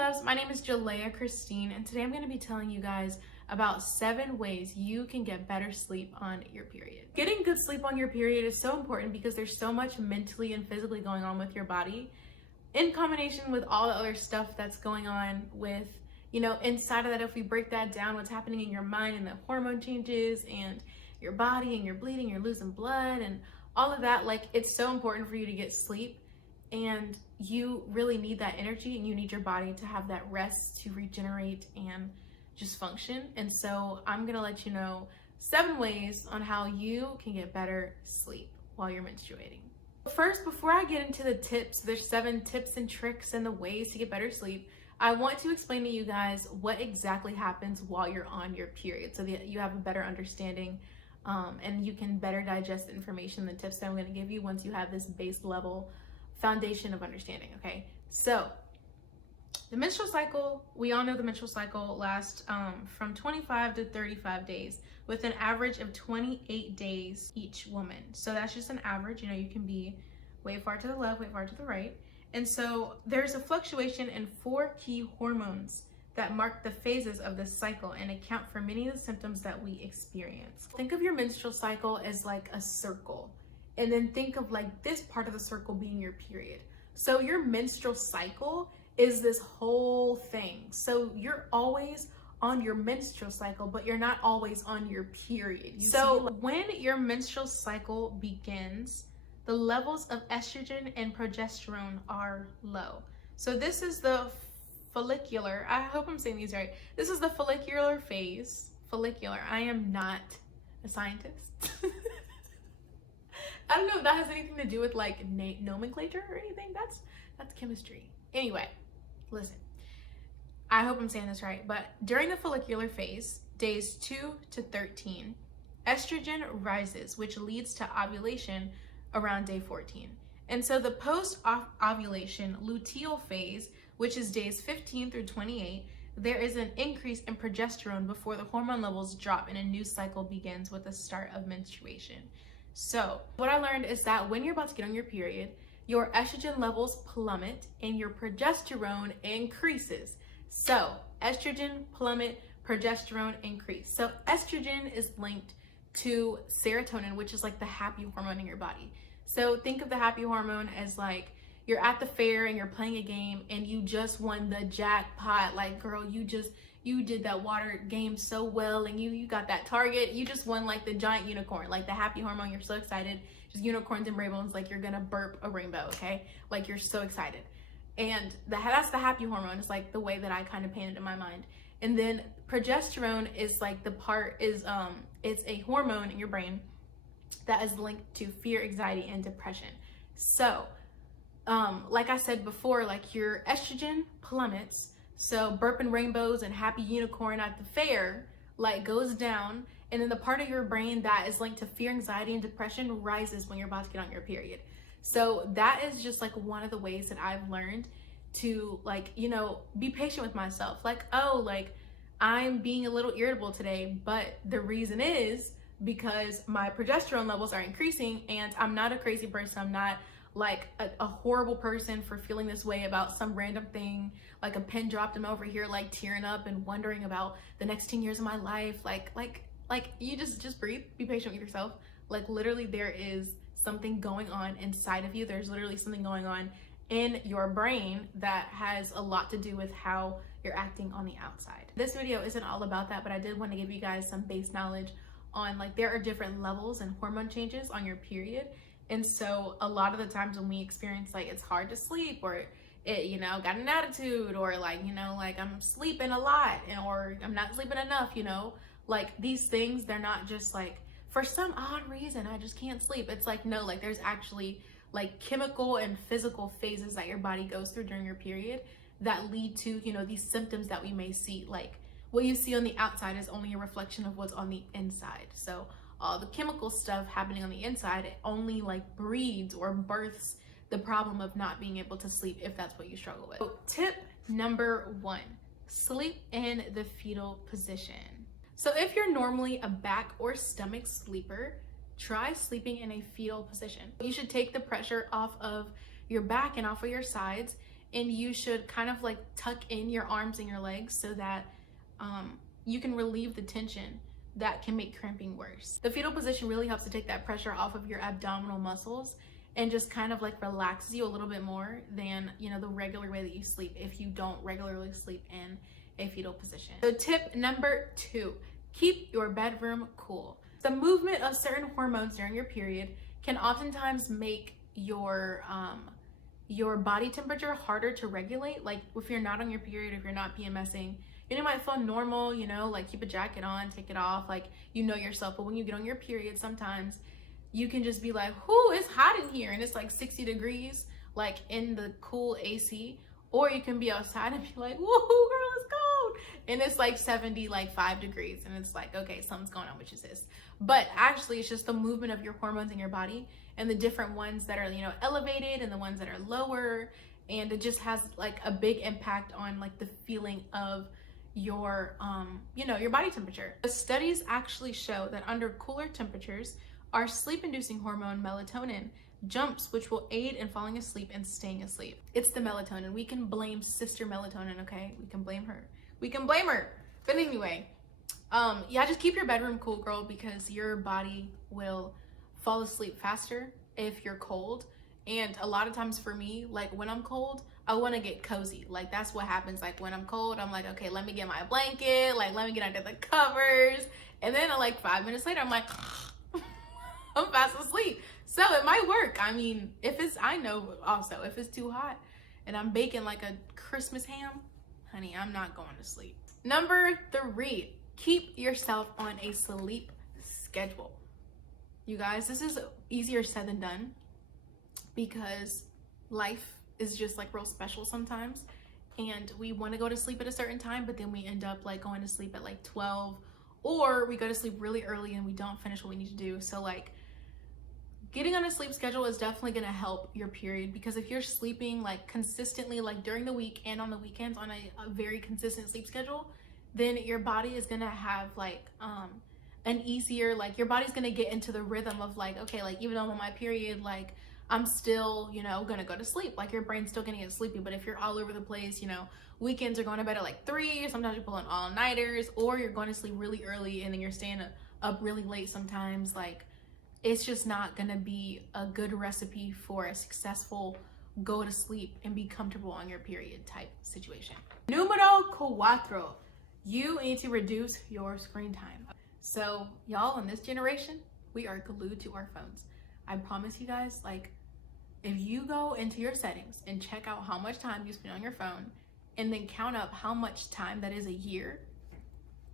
loves, my name is Jaleia Christine, and today I'm going to be telling you guys about 7 ways you can get better sleep on your period. Getting good sleep on your period is so important because there's so much mentally and physically going on with your body, in combination with all the other stuff that's going on with, inside of that. If we break that down, what's happening in your mind and the hormone changes and your body and you're bleeding, you're losing blood and all of that, like, it's so important for you to get sleep. And you really need that energy, and you need your body to have that rest to regenerate and just function. And so I'm gonna let you know 7 ways on how you can get better sleep while you're menstruating. First, before I get into the tips, there's 7 tips and tricks and the ways to get better sleep. I want to explain to you guys what exactly happens while you're on your period so that you have a better understanding and you can better digest the information, the tips that I'm gonna give you once you have this base level foundation of understanding. Okay, so the menstrual cycle, we all know the menstrual cycle lasts from 25 to 35 days with an average of 28 days each woman. So that's just an average. You can be way far to the left, way far to the right. And so there's a fluctuation in 4 key hormones that mark the phases of this cycle and account for many of the symptoms that we experience. Think of your menstrual cycle as like a circle. And then think of like this part of the circle being your period. So your menstrual cycle is this whole thing. So you're always on your menstrual cycle, but you're not always on your period. So when your menstrual cycle begins, the levels of estrogen and progesterone are low. So this is the follicular, I hope I'm saying these right. This is the follicular phase. Follicular, I am not a scientist. I don't know if that has anything to do with like nomenclature or anything. That's chemistry. Anyway, listen, I hope I'm saying this right, but during the follicular phase, days 2 to 13, estrogen rises, which leads to ovulation around day 14. And so the post-ovulation luteal phase, which is days 15 through 28, there is an increase in progesterone before the hormone levels drop and a new cycle begins with the start of menstruation. So what I learned is that when you're about to get on your period, your estrogen levels plummet and your progesterone increases. So estrogen plummet, progesterone increase. So estrogen is linked to serotonin, which is like the happy hormone in your body. So think of the happy hormone as like you're at the fair and you're playing a game and you just won the jackpot. Like, girl, you did that water game so well, and you got that target. You just won like the giant unicorn, like the happy hormone. You're so excited. Just unicorns and rainbows, like you're gonna burp a rainbow, okay? Like you're so excited. And that's the happy hormone. It's like the way that I kind of painted in my mind. And then progesterone is like it's a hormone in your brain that is linked to fear, anxiety, and depression. So, like I said before, like your estrogen plummets. So burping rainbows and happy unicorn at the fair like goes down, and then the part of your brain that is linked to fear, anxiety, and depression rises when you're about to get on your period. So that is just like one of the ways that I've learned to be patient with myself. Like, oh, like I'm being a little irritable today, but the reason is because my progesterone levels are increasing, and I'm not a crazy person. I'm not like a horrible person for feeling this way about some random thing, like a pin dropped. I'm over here like tearing up and wondering about the next 10 years of my life. Like you just breathe, be patient with yourself. Like literally there is something going on inside of you. There's literally something going on in your brain that has a lot to do with how you're acting on the outside. This video isn't all about that, but I did want to give you guys some base knowledge on like there are different levels and hormone changes on your period. And so a lot of the times when we experience like it's hard to sleep, or it, got an attitude, or like, like I'm sleeping a lot, or I'm not sleeping enough, like these things, they're not just like for some odd reason I just can't sleep. It's like, no, like there's actually like chemical and physical phases that your body goes through during your period that lead to, these symptoms that we may see. Like what you see on the outside is only a reflection of what's on the inside. So all the chemical stuff happening on the inside, it only like breeds or births the problem of not being able to sleep if that's what you struggle with. So tip number 1, sleep in the fetal position. So if you're normally a back or stomach sleeper, try sleeping in a fetal position. You should take the pressure off of your back and off of your sides and you should kind of like tuck in your arms and your legs so that you can relieve the tension that can make cramping worse. The fetal position really helps to take that pressure off of your abdominal muscles and just kind of like relaxes you a little bit more than, you know, the regular way that you sleep if you don't regularly sleep in a fetal position. So tip number 2, keep your bedroom cool. The movement of certain hormones during your period can oftentimes make your body temperature harder to regulate. Like if you're not on your period, if you're not PMSing, you might feel normal, you know, like keep a jacket on, take it off, like you know yourself. But when you get on your period, sometimes you can just be like, whoo, it's hot in here, and it's like 60 degrees, like in the cool AC. Or you can be outside and be like, woohoo, girl, it's cold, and it's like 75 degrees, and it's like, okay, something's going on, which is this. But actually, it's just the movement of your hormones in your body and the different ones that are, you know, elevated and the ones that are lower, and it just has like a big impact on like the feeling of your you know, your body temperature. The studies actually show that under cooler temperatures, our sleep-inducing hormone melatonin jumps, which will aid in falling asleep and staying asleep. It's the melatonin. We can blame sister melatonin, okay? We can blame her. We can blame her. But anyway, yeah, just keep your bedroom cool, girl, because your body will fall asleep faster if you're cold. And a lot of times for me, like when I'm cold, I want to get cozy. Like that's what happens. Like when I'm cold, I'm like, okay, let me get my blanket. Like let me get under the covers. And then like 5 minutes later, I'm like, I'm fast asleep. So it might work. I mean, I know also if it's too hot and I'm baking like a Christmas ham, honey, I'm not going to sleep. Number 3, keep yourself on a sleep schedule. You guys, this is easier said than done because life is just like real special sometimes, and we want to go to sleep at a certain time, but then we end up like going to sleep at like 12, or we go to sleep really early and we don't finish what we need to do. So like getting on a sleep schedule is definitely going to help your period, because if you're sleeping like consistently, like during the week and on the weekends on a very consistent sleep schedule, then your body is going to have like an easier, like your body's going to get into the rhythm of like, okay, like even though I'm on my period, like I'm still, you know, gonna go to sleep. Like your brain's still gonna get sleepy. But if you're all over the place, you know, weekends are going to bed at like 3, sometimes you're pulling all-nighters, or you're going to sleep really early and then you're staying up really late sometimes, like it's just not gonna be a good recipe for a successful go to sleep and be comfortable on your period type situation. Numero 4, you need to reduce your screen time. So y'all, in this generation, we are glued to our phones. I promise you guys, like if you go into your settings and check out how much time you spend on your phone and then count up how much time that is a year,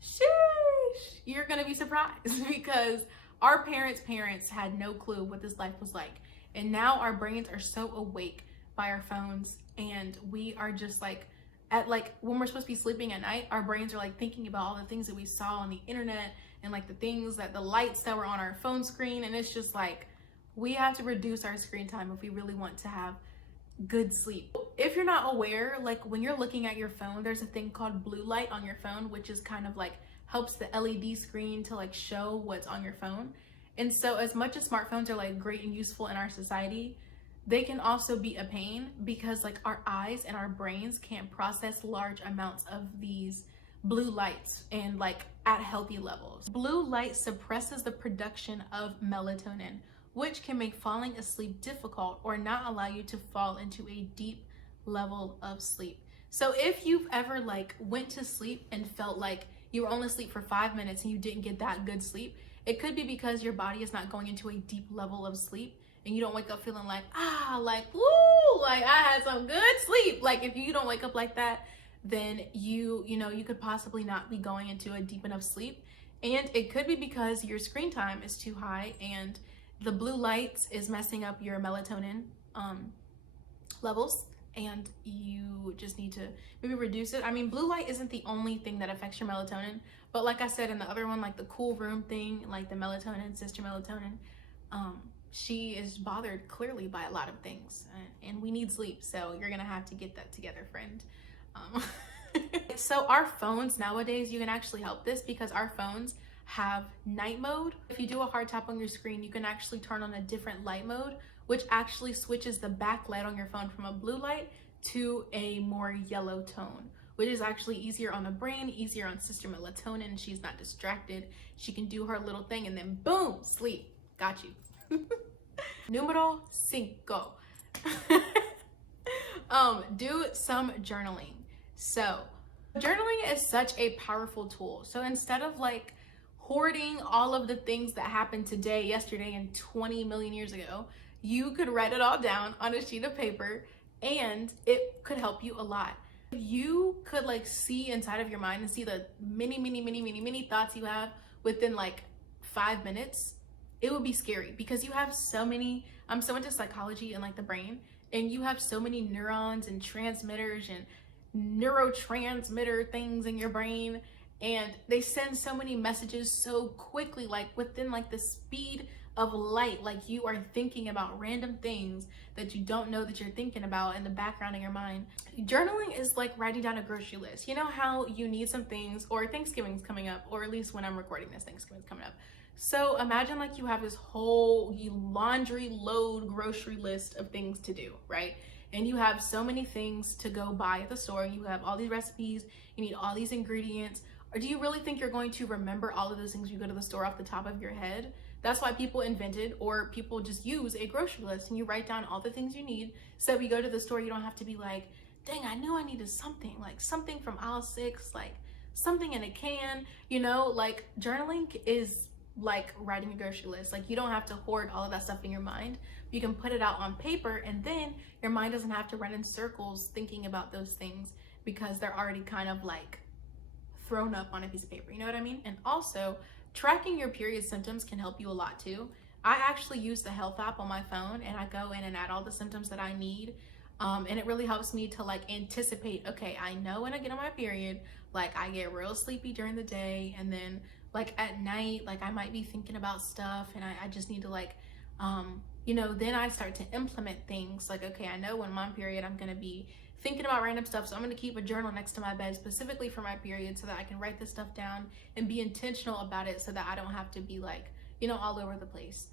sheesh, you're gonna be surprised because our parents had no clue what this life was like. And now our brains are so awake by our phones, and we are just like, at like when we're supposed to be sleeping at night, our brains are like thinking about all the things that we saw on the internet and like the lights that were on our phone screen. And it's just like, we have to reduce our screen time if we really want to have good sleep. If you're not aware, like when you're looking at your phone, there's a thing called blue light on your phone, which is kind of like helps the LED screen to like show what's on your phone. And so as much as smartphones are like great and useful in our society, they can also be a pain because like our eyes and our brains can't process large amounts of these blue lights and like at healthy levels. Blue light suppresses the production of melatonin, which can make falling asleep difficult or not allow you to fall into a deep level of sleep. So if you've ever like went to sleep and felt like you were only asleep for 5 minutes and you didn't get that good sleep, it could be because your body is not going into a deep level of sleep and you don't wake up feeling like, like, woo, like I had some good sleep. Like if you don't wake up like that, then you could possibly not be going into a deep enough sleep. And it could be because your screen time is too high and the blue lights is messing up your melatonin levels, and you just need to maybe reduce it. I mean, blue light isn't the only thing that affects your melatonin, but like I said in the other one, like the cool room thing, like the melatonin, sister melatonin, she is bothered clearly by a lot of things, and we need sleep, so you're gonna have to get that together, friend. So our phones nowadays, you can actually help this because our phones have night mode. If you do a hard tap on your screen, you can actually turn on a different light mode, which actually switches the backlight on your phone from a blue light to a more yellow tone, which is actually easier on the brain, easier on sister melatonin. She's not distracted. She can do her little thing and then boom, sleep. Got you. Numero cinco. Do some journaling. So journaling is such a powerful tool. So instead of like hoarding all of the things that happened today, yesterday, and 20 million years ago, you could write it all down on a sheet of paper and it could help you a lot. You could like see inside of your mind and see the many thoughts you have within like 5 minutes. It would be scary because you have so many, I'm so into psychology and like the brain, and you have so many neurons and transmitters and neurotransmitter things in your brain, and they send so many messages so quickly, like within like the speed of light. Like you are thinking about random things that you don't know that you're thinking about in the background of your mind. Journaling is like writing down a grocery list. You know how you need some things, or Thanksgiving's coming up, or at least when I'm recording this, Thanksgiving's coming up. So imagine like you have this whole laundry load grocery list of things to do, right? And you have so many things to go buy at the store. You have all these recipes, you need all these ingredients. Or do you really think you're going to remember all of those things when you go to the store off the top of your head? That's why people invented, or people just use, a grocery list, and you write down all the things you need. So when you go to the store, you don't have to be like, dang, I knew I needed something, like something from aisle 6, like something in a can, you know? Like journaling is like writing a grocery list. Like you don't have to hoard all of that stuff in your mind. You can put it out on paper, and then your mind doesn't have to run in circles thinking about those things because they're already kind of like thrown up on a piece of paper. You know what I mean? And also, tracking your period symptoms can help you a lot too. I actually use the health app on my phone, and I go in and add all the symptoms that I need. And it really helps me to like anticipate, okay, I know when I get on my period, like I get real sleepy during the day, and then like at night, like I might be thinking about stuff, and I just need to like, you know, then I start to implement things like, okay, I know when I'm on period, I'm gonna be thinking about random stuff. So I'm gonna keep a journal next to my bed specifically for my period so that I can write this stuff down and be intentional about it so that I don't have to be like, you know, all over the place.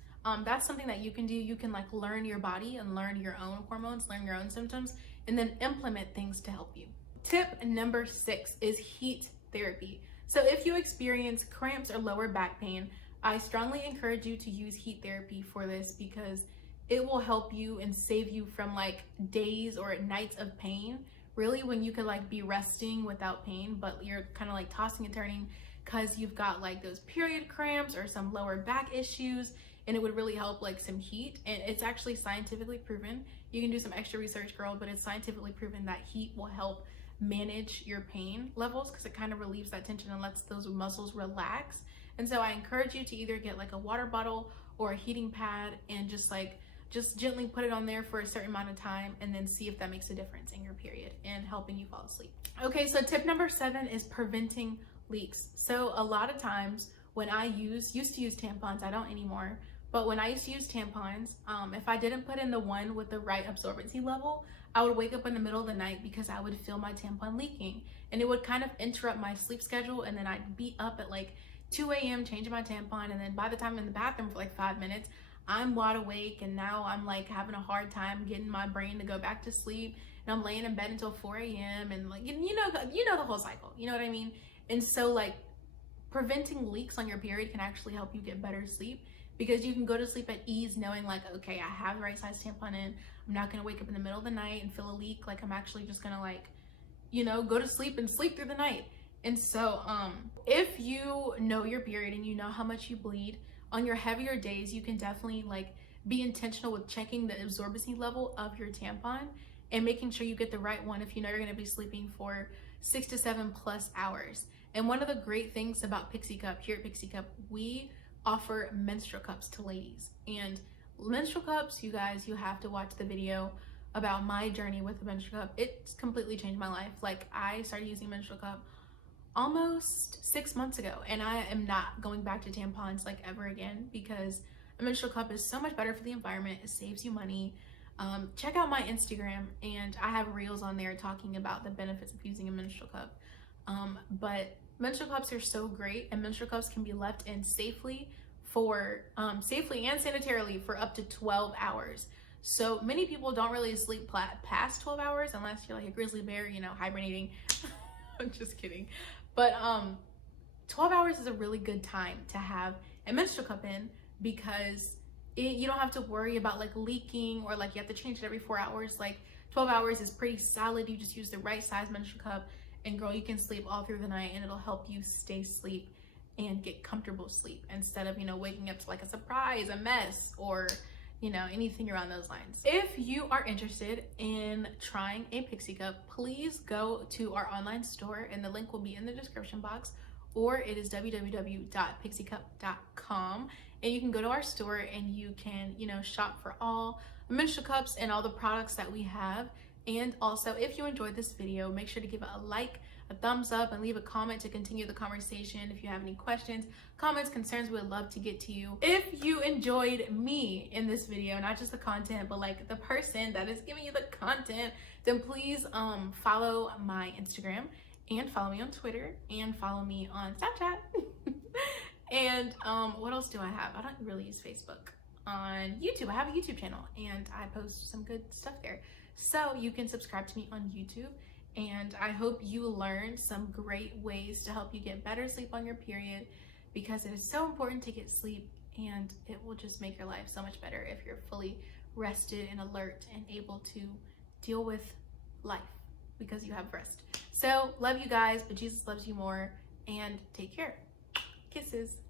That's something that you can do. You can like learn your body and learn your own hormones, learn your own symptoms, and then implement things to help you. Tip number 6 is heat therapy. So if you experience cramps or lower back pain, I strongly encourage you to use heat therapy for this because it will help you and save you from like days or nights of pain. Really, when you could like be resting without pain, but you're kind of like tossing and turning because you've got like those period cramps or some lower back issues, and it would really help like some heat. And it's actually scientifically proven. You can do some extra research, girl, but it's scientifically proven that heat will help manage your pain levels because it kind of relieves that tension and lets those muscles relax. And so I encourage you to either get like a water bottle or a heating pad and just gently put it on there for a certain amount of time, and then see if that makes a difference in your period and helping you fall asleep. Okay, so tip number 7 is preventing leaks. So a lot of times when I used to use tampons, I don't anymore, but when I used to use tampons, if I didn't put in the one with the right absorbency level, I would wake up in the middle of the night because I would feel my tampon leaking, and it would kind of interrupt my sleep schedule. And then I'd be up at like 2 a.m. changing my tampon, and then by the time I'm in the bathroom for like 5 minutes, I'm wide awake, and now I'm like having a hard time getting my brain to go back to sleep, and I'm laying in bed until 4 a.m. and like you know the whole cycle. You know what I mean? And so like preventing leaks on your period can actually help you get better sleep because you can go to sleep at ease knowing like, okay, I have the right size tampon in. I'm not gonna wake up in the middle of the night and feel a leak. Like I'm actually just gonna like, you know, go to sleep and sleep through the night. And so if you know your period and you know how much you bleed, on your heavier days, you can definitely like be intentional with checking the absorbency level of your tampon and making sure you get the right one if you know you're gonna be sleeping for 6 to 7 plus hours. And one of the great things about Pixie Cup, here at Pixie Cup, we offer menstrual cups to ladies. And menstrual cups, you guys, you have to watch the video about my journey with the menstrual cup. It's completely changed my life. Like I started using menstrual cup almost 6 months ago, and I am not going back to tampons like ever again because a menstrual cup is so much better for the environment. It saves you money. Check out my Instagram, and I have reels on there talking about the benefits of using a menstrual cup. But menstrual cups are so great, and menstrual cups can be left in safely and sanitarily for up to 12 hours. So many people don't really sleep past 12 hours unless you're like a grizzly bear, you know, hibernating. I'm just kidding. But 12 hours is a really good time to have a menstrual cup in, because you don't have to worry about like leaking, or like you have to change it every 4 hours. Like 12 hours is pretty solid. You just use the right size menstrual cup, and girl, you can sleep all through the night, and it'll help you stay asleep and get comfortable sleep, instead of, you know, waking up to like a surprise, a mess, or, you know, anything around those lines. If you are interested in trying a Pixie cup, please go to our online store, and the link will be in the description box, or it is www.pixiecup.com, and you can go to our store and you can, you know, shop for all menstrual cups and all the products that we have. And also, if you enjoyed this video, make sure to give it a like, a thumbs up, and leave a comment to continue the conversation. If you have any questions, comments, concerns, we would love to get to you. If you enjoyed me in this video, not just the content, but like the person that is giving you the content, then please follow my Instagram, and follow me on Twitter, and follow me on Snapchat. And what else do I have? I don't really use Facebook. On YouTube, I have a YouTube channel, and I post some good stuff there. So you can subscribe to me on YouTube, and I hope you learned some great ways to help you get better sleep on your period, because it is so important to get sleep, and it will just make your life so much better if you're fully rested and alert and able to deal with life because you have rest. So love you guys, but Jesus loves you more, and take care. Kisses.